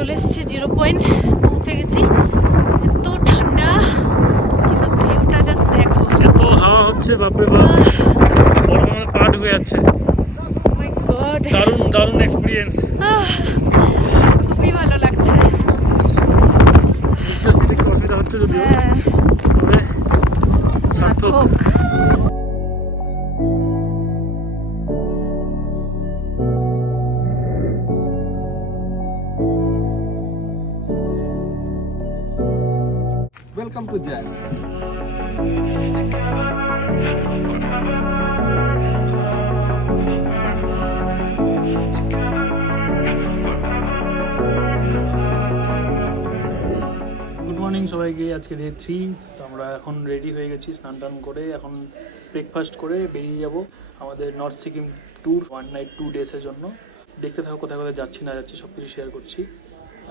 চলে এসেছি 0 পয়েন্ট, পৌঁছে গেছি। এত ঠান্ডা, কিন্তু ভিউটা জাস্ট দেখো, এত হাওয়া হচ্ছে বাপরে বাপ, গরমে পা ঢুকে যাচ্ছে। ও মাই গড, দারুণ দারুণ এক্সপিরিয়েন্স, খুবই ভালো লাগছে। নিঃশ্বাস নিতে একটু অসুবিধা হচ্ছে যদিও, তবে সার্থক। Welcome to Jan. Good morning সবাইকে। আজকে ডে 3, তো আমরা এখন রেডি হয়ে গেছি, স্নান টান করে এখন ব্রেকফাস্ট করে বেরিয়ে যাব আমাদের নর্থ সিকিম ট্যুর, 1 নাইট 2 ডেজের জন্য। দেখতে থাকো কোথায় কোথায় যাচ্ছি না যাচ্ছি সব কিছু শেয়ার করছি।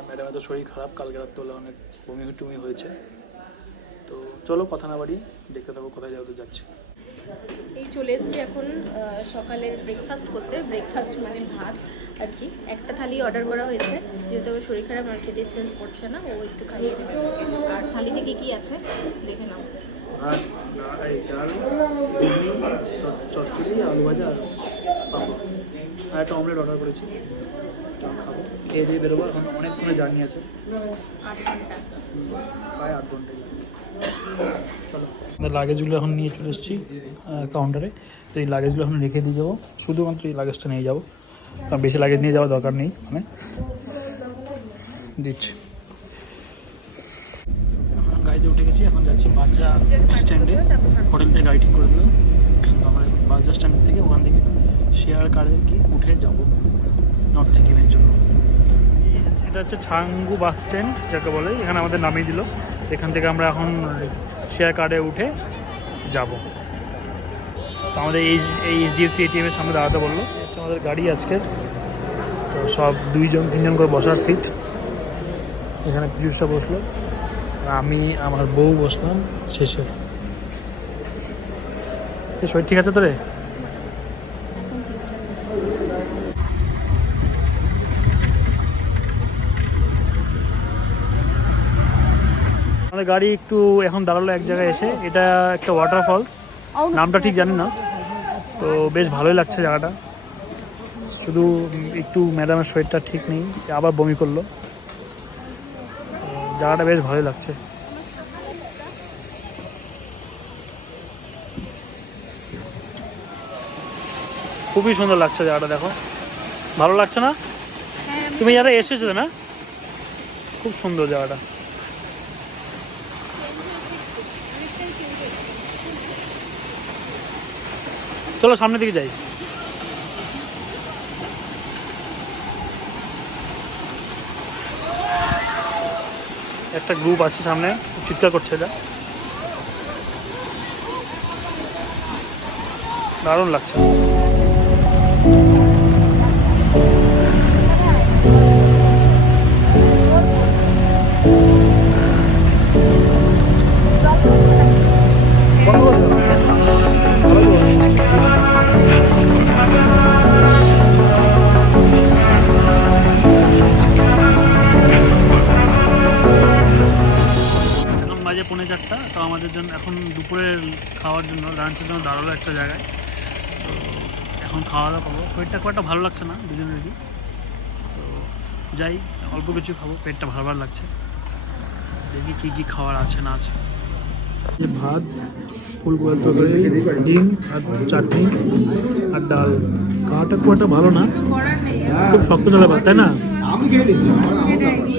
ম্যাডামের তো শরীর খারাপ, কালকে রাত্রে অনেক বমি টুমি হয়েছে। তো চলো কথা না বাড়ি, দেখতে থাকো কোথায় যাচ্ছি। এই চলে এসেছি এখন সকালের ব্রেকফাস্ট করতে। ব্রেকফাস্ট মানে ভাত আর কি। একটা থালি অর্ডার করা হয়েছে, যেহেতু আমার শরীর খারাপ, আমার খেতে ইচ্ছে করছে না, ও একটু খাইয়ে দেবে আমাকে। আর থালিতে কী কী আছে দেখে নাও। ভাত, ডাল, চচ্চড়ি, আলু ভাজা আর পাঁপড়, আর একটা অমলেট অর্ডার করেছি। খাবো, খেয়ে দিয়ে বেরোবো। এখন অনেকক্ষণে জার্নি আছে, 8 ঘন্টা, প্রায় 8 ঘন্টা। চলো, আমাদের লাগেজগুলো এখন নিয়ে চলে এসেছি কাউন্টারে। তো এই লাগেজগুলো এখন রেখে দিয়ে যাবো, শুধুমাত্র এই লাগেজটা নিয়ে যাবো, কারণ বেশি লাগেজ নিয়ে যাওয়ার দরকার নেই। মানে দিচ্ছি, গাড়িতে উঠে গেছি, এখন যাচ্ছি বাজার স্ট্যান্ডে। হোটেল থেকে গাড়ি ঠিক করে দিল, আমরা এখন বাজার স্ট্যান্ড থেকে ওখান থেকে শেয়ার কারে কি উঠে যাব নর্থ সিকিমের জন্য। এটা হচ্ছে ছাঙ্গু বাস স্ট্যান্ড যাকে বলে, এখানে আমাদের নামিয়ে দিল। এখান থেকে আমরা এখন শেয়ার কার্ডে উঠে যাব। তো আমাদের এই এইচডিএফসি এটিএমের সামনে দাঁড়াতে বললো। হচ্ছে আমাদের গাড়ি আজকের। তো সব 2-3জন করে বসার সিট। এখানে পিযুষটা বসলো, আমি আমার বউ বসলাম শেষে। শরীর ঠিক আছে তোরে? আমাদের গাড়ি একটু এখন দাঁড়ালো এক জায়গায় এসে। এটা একটা ওয়াটারফলস, নামটা ঠিক জানি না। তো বেশ ভালোই লাগছে জায়গাটা, শুধু একটু ম্যাডামের শরীরটা ঠিক নেই, আবার বমি করলো। জায়গাটা বেশ ভালোই লাগছে। খুবই সুন্দর লাগছে জায়গাটা, দেখো ভালো লাগছে না? তুমি যারা এসেছো না, খুব সুন্দর জায়গাটা। চলো সামনের দিকে যাই। একটা গ্রুপ আছে সামনে, চিৎকার করছে, এটা দারুণ লাগছে। বাজে 4:45, তো আমাদের জন্য এখন দুপুরের খাওয়ার জন্য, লাঞ্চের জন্য দাঁড়ালো একটা জায়গায়। তো এখন খাওয়া দাওয়া করবো। শরীরটা খুব একটা ভালো লাগছে না দুজনেরই, তো যাই অল্প কিছু খাবো, পেটটা ভালো লাগছে। দেখি কী কী খাওয়ার আছে না আছে। ভাত, ফুলকপির তরকারি, ডিম আর চাটনি আর ডাল। খাওয়াটা খুব একটা ভালো না, খুব শক্ত চলে ভাত, তাই না?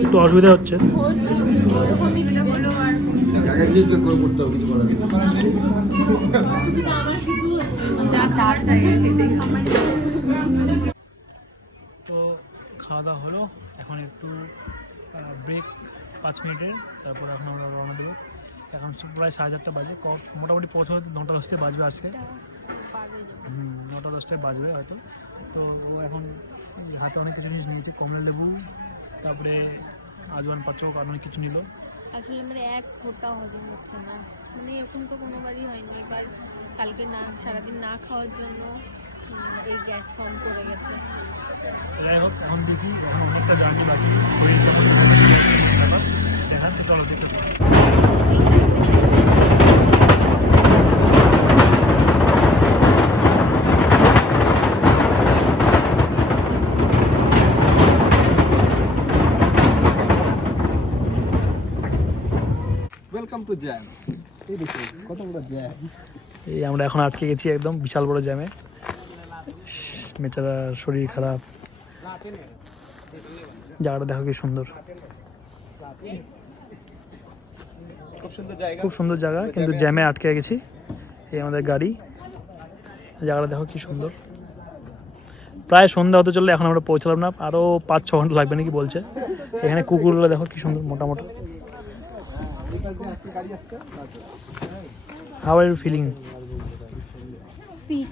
একটু অসুবিধা হচ্ছে। তো খাওয়া দাওয়া হলো, এখন একটু ব্রেক 5 মিনিটের, তারপর এখন আমরা রওনা দেবো। এখন প্রায় 4:30 বাজে, মোটামুটি পৌঁছাতে 9টা 10টায় বাজবে আজকে। 9টা 10টায় বাজবে হয়তো। তো ও এখন হাতে অনেক কিছু জিনিস নিয়েছে, কমলা লেবু, তারপরে আজওয়ান পাচক, আর অনেক কিছু নিল। আসলে আমার এক ফোঁটা হজম হচ্ছে না, মানে এরকম তো কোনোবারই হয়নি। এবার কালকে না সারাদিন না খাওয়ার জন্য এই গ্যাস ফর্ম করে গেছে। যাই হোক এখন দেখি এখন অনেকটা জার্নি বাকি দেখান তো চলো দেখতে ওয়েলকাম টু জ্যাম। এই দেখুন কত বড় জ্যাম। এই আমরা এখন আটকে গেছি একদম বিশাল বড় জ্যামে। বেচারা শরীর খারাপ। জায়গাটা দেখো কি সুন্দর, খুব সুন্দর জায়গা, খুব সুন্দর জায়গা, কিন্তু জ্যামে আটকে গেছি। এই আমাদের গাড়ি, জায়গাটা দেখো কি সুন্দর। প্রায় সন্ধ্যা হতে চললে, এখন আমরা পৌঁছলাম না, আরও 5-6 ঘন্টা লাগবে নাকি বলছে। এখানে কুকুরগুলো দেখো কি সুন্দর মোটা মোটা। How are you feeling? Sick,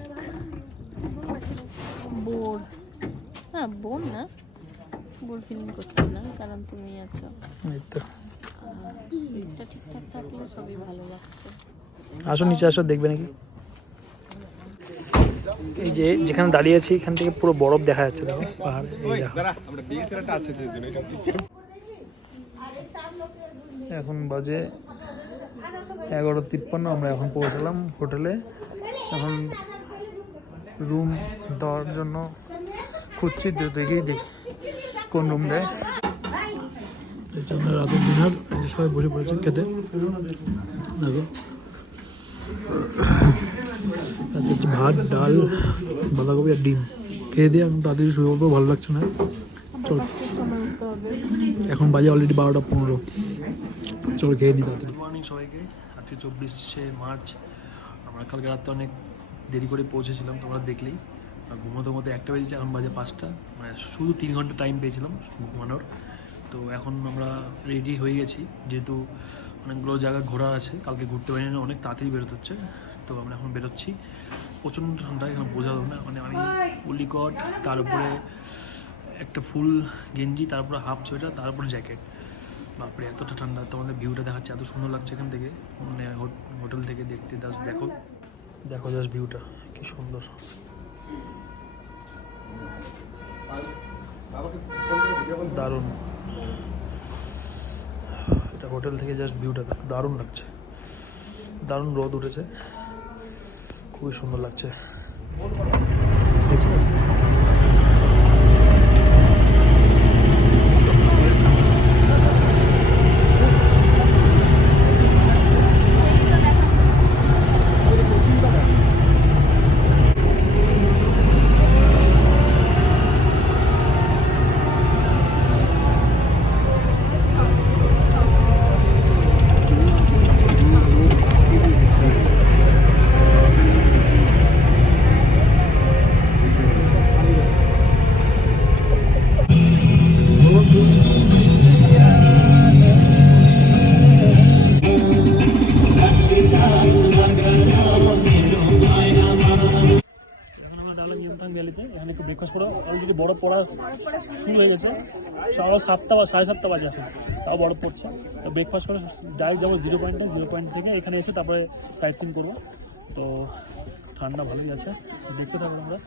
bore, না বোর না, বোর ফিলিং করছি না, কারণ তুমি আছো। এই তো সিটটা ঠিকঠাক থাকলে সবই ভালো লাগতো। আসো নিচে আসো, দেখবে নাকি। এই যে যেখানে দাঁড়িয়ে আছি এখান থেকে পুরো বরফ দেখা যাচ্ছে, দেখো পাহাড়। এখন বাজে 11:53, আমরা এখন পৌঁছলাম হোটেলে। এখন রুম দেওয়ার জন্য খুঁজছি, দেখি কোন রুম দেয়। আমরা রাতের ডিনার সবাই বসে পড়েছে খেতে, দেখো ভাত, ডাল, বাঁধাকপি আর ডিম খেয়ে দিয়ে এখন তাড়াতাড়ি শুয়ে পড়বো, ভালো লাগছে না। চল, এখন বাজে অলরেডি 12:15। চলো খেয়ে নিই তাড়াতাড়ি। গুড মর্নিং সবাইকে। আজকে 24শে মার্চ। আমরা কালকে রাতে অনেক দেরি করে পৌঁছেছিলাম, তোমরা দেখলেই। ঘুমোতে ঘুমোতে 1টা বেজেছে, এখন বাজে 5টা। মানে শুধু 3 ঘন্টা টাইম পেয়েছিলাম ঘুমানোর। তো এখন আমরা রেডি হয়ে গেছি, যেহেতু অনেকগুলো জায়গা ঘোরার আছে। কালকে ঘুরতে পারিনি, অনেক তাড়াতাড়ি বেরোতে হচ্ছে। তো আমরা এখন বেরোচ্ছি। প্রচণ্ড ঠান্ডা, এখানে বোঝা যাবে না। মানে অনেক উলিকট, তার উপরে একটা ফুল গেঞ্জি, তারপরে হাফ সোয়েটার, তারপরে জ্যাকেট। বাপরে এতটা ঠান্ডা। তোমাদের ভিউটা দেখাচ্ছে, এত সুন্দর লাগছে এখান থেকে, মানে হোটেল থেকে দেখতে। দেখো দেখো জাস্ট ভিউটা কি সুন্দর। দারুণ, এটা হোটেল থেকে জাস্ট ভিউটা দেখো, দারুণ লাগছে। দারুণ রোদ উঠেছে, খুবই সুন্দর লাগছে। এখানে একটু ব্রেকফাস্ট করা, অলরেডি বরফ পড়া শুরু হয়ে গেছে। সকাল 7টা বা 7:30 বাজে, এখন তাও বরফ পড়ছে। তো ব্রেকফাস্ট করে ডাইরেক্ট যাবো 0 পয়েন্টে। 0 পয়েন্ট থেকে এখানে এসে তারপরে সাইট সিন করবো। তো ঠান্ডা ভালোই আছে, দেখতে থাকবো আমরা।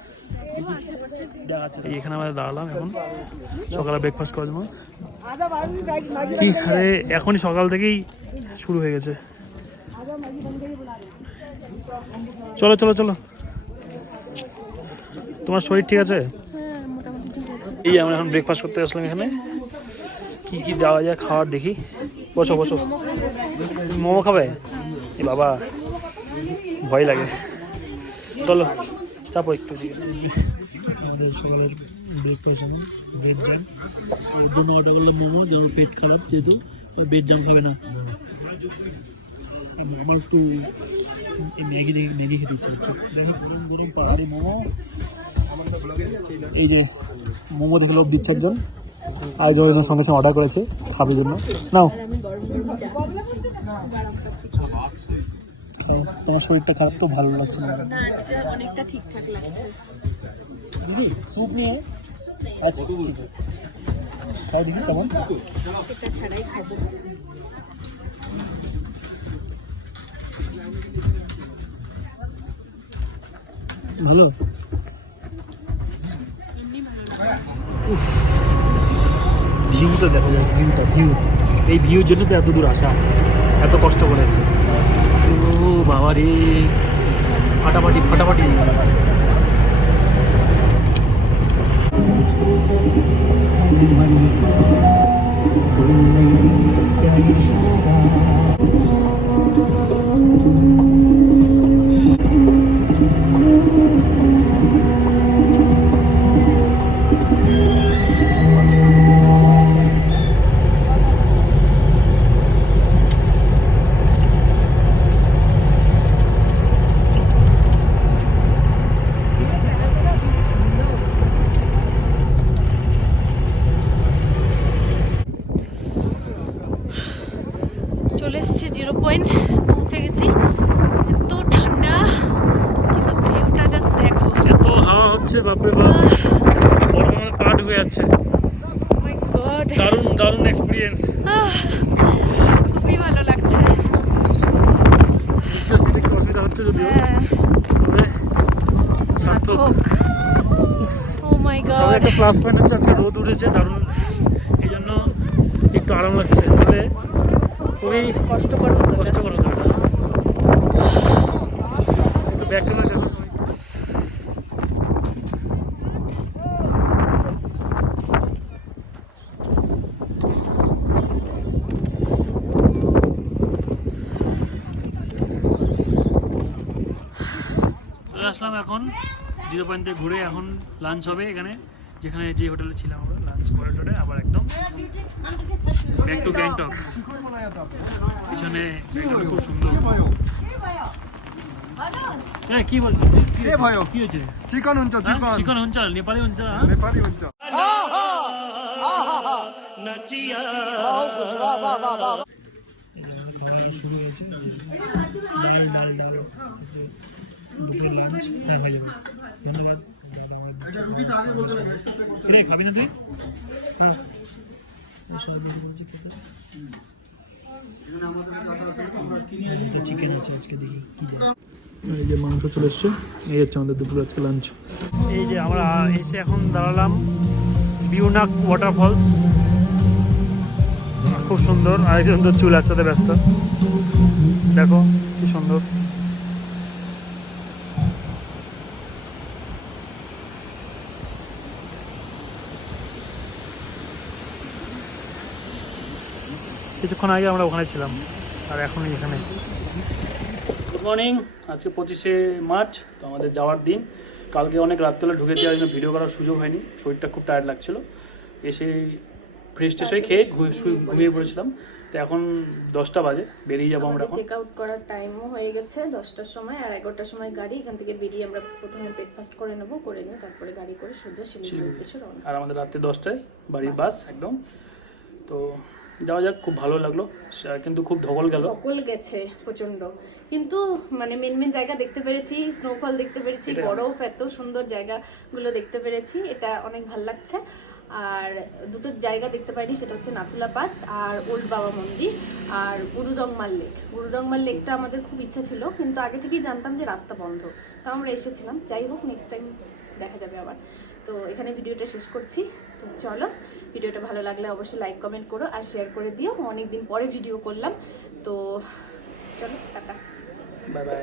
এখানে আমরা দাঁড়ালাম এখন সকালে ব্রেকফাস্ট করার জন্য। আরে এখনই সকাল থেকেই শুরু হয়ে গেছে। চলো চলো চলো, তোমার শরীর ঠিক আছে? এই আমরা এখন ব্রেকফাস্ট করতে আসলাম। এখানে কি কি দেওয়া যায় খাওয়ার দেখি। বসো বসো। মোমো খাবে? এই বাবা, ভয় লাগে। চলো চাপো একটু দিকে। আমাদের সকালের ব্রেকফাস্ট ভেজ জ্যাম, এর জন্য অর্ডার করলাম মোমো। যেন পেট খারাপ, যেহেতু ভেজ জ্যাম খাবে না। আমার একটু ম্যাগি দেখি, ম্যাগি খেতে ইচ্ছা হচ্ছে। দেখি গরম গরম পাহাড়ি মোমো। এই যে মোমো দেখে লোক দিচ্ছে একজন, আরেকজন সঙ্গে সঙ্গে অর্ডার করেছে খাবার জন্য। নাও, তোমার শরীরটা খারাপ তো, ভালো লাগছে না? আজকে অনেকটা ঠিকঠাক লাগছে। স্যুপ নিয়ে আচ্ছা ঠিক আছে, খাই দেখি কেমন। এটা ছাড়াই খাবো। ভালো। ভিউটা দেখা যায়, ভিউ এই ভিউর জন্য তো এত দূর আসা, এত কষ্ট করে। ও বাবা রে, ফাটাফাটি ফাটাফাটি। চলে এসেছি 0 পয়েন্ট, পৌঁছে গেছি। এত ঠান্ডা, কিন্তু ভিউটা জাস্ট দেখো। এত হাওয়া হচ্ছে বাপরে বাপ, গরমে পা ঢুকে যাচ্ছে। মাই গড, দারুণ দারুণ এক্সপিরিয়েন্স। খুবই ভালো লাগছে। নিঃশ্বাস নিতে একটু অসুবিধা হচ্ছে যদিও, হ্যাঁ, তবে সার্থক। ও মাই তবে গড, একটা প্লাস পয়েন্ট হচ্ছে আজকে রোদ উঠেছে দারুণ, এই জন্য একটু আরাম লাগছে, তাহলে খুবই কষ্টকর হতো। কষ্টকর হতো এটা। একটু ব্যাক ক্যামেরা দেখো সবাই। চলে আসলাম এখন 0 পয়েন্ট থেকে ঘুরে, এখন লাঞ্চ হবে এখানে, যেখানে যে হোটেলে ছিলাম আমরা লাঞ্চ করে টোরে আবার একদম ব্যাক টু গ্যাংটক। পিছনে ব্যাকগ্রাউন্ড খুব সুন্দর। হ্যাঁ, কি বলছো? কে ভাইও? কি হয়েছে? চিকন হুঞ্চ চিকন চিকন হুঞ্চাল, নেপালি হুঞ্চাল। নেপালি হুঞ্চ শুরু হয়েছে ডাল ডাল ডাল দুপুরে লাঞ্চ। হ্যাঁ, হয়ে যাবে, ধন্যবাদ। রে খাবি না তুই? হ্যাঁ, চিকেন আছে আজকে, দেখি কি দেয়। এই যে মাংস চলে এসছে, এই হচ্ছে আমাদের দুপুরে আজকে লাঞ্চ। এই যে আমরা এসে এখন দাঁড়ালাম বিউনাক ওয়াটারফলস, খুব সুন্দর। আরেকজন তো চুল একসাথে ব্যস্ত, দেখো কি সুন্দর। কিছুক্ষণ আগে আমরা ওখানে ছিলাম, আর এখন এখানে। গুড মর্নিং, আজকে 25শে মার্চ, তো আমাদের যাওয়ার দিন। কালকে অনেক রাত্রে ঢুকেছি, আর জন্য ভিডিও করার সুযোগ হয়নি, শরীরটা খুব টায়ার্ড লাগছিল। এসে ফ্রেশ ট্রেশ হয়ে খেয়ে ঘুমিয়ে পড়েছিলাম। তো এখন 10টা বাজে, বেরিয়ে যাবো আমরা এখন। চেক আউট করার টাইমও হয়ে গেছে 10টার সময়, আর 11টার সময় গাড়ি। এখান থেকে বেরিয়ে আমরা প্রথমে ব্রেকফাস্ট করে নেবো, করে নিয়ে তারপরে গাড়ি করে সোজা শিলিগুড়ির উদ্দেশ্যে রওনা। আর আমাদের রাত্রে 10টায় বাড়ির বাস একদম। তো যাওয়া যাক, খুব ভালো লাগলো, কিন্তু খুব ধকল গেল। ধকল গেছে প্রচন্ড, কিন্তু মানে মেন মেন জায়গা দেখতে পেরেছি, স্নোফল দেখতে পেরেছি, বরফ, এত সুন্দর জায়গাগুলো দেখতে পেরেছি, এটা অনেক ভালো লাগছে। আর দুটো জায়গা দেখতে পাইনি, সেটা হচ্ছে নাথুলা পাস আর ওল্ড বাবা মন্দির, আর গুরুরংমাল লেক। গুরুরংমাল লেকটা আমাদের খুব ইচ্ছা ছিল, কিন্তু আগে থেকেই জানতাম যে রাস্তা বন্ধ, তো আমরা এসেছিলাম। যাই হোক, নেক্সট টাইম দেখা যাবে আবার। তো এখানে ভিডিওটা শেষ করছি। তো চলো, ভিডিওটা ভালো লাগলে অবশ্যই লাইক কমেন্ট করো আর শেয়ার করে দিও। অনেকদিন পরে ভিডিও করলাম, তো চলো টাটা, বাই বাই।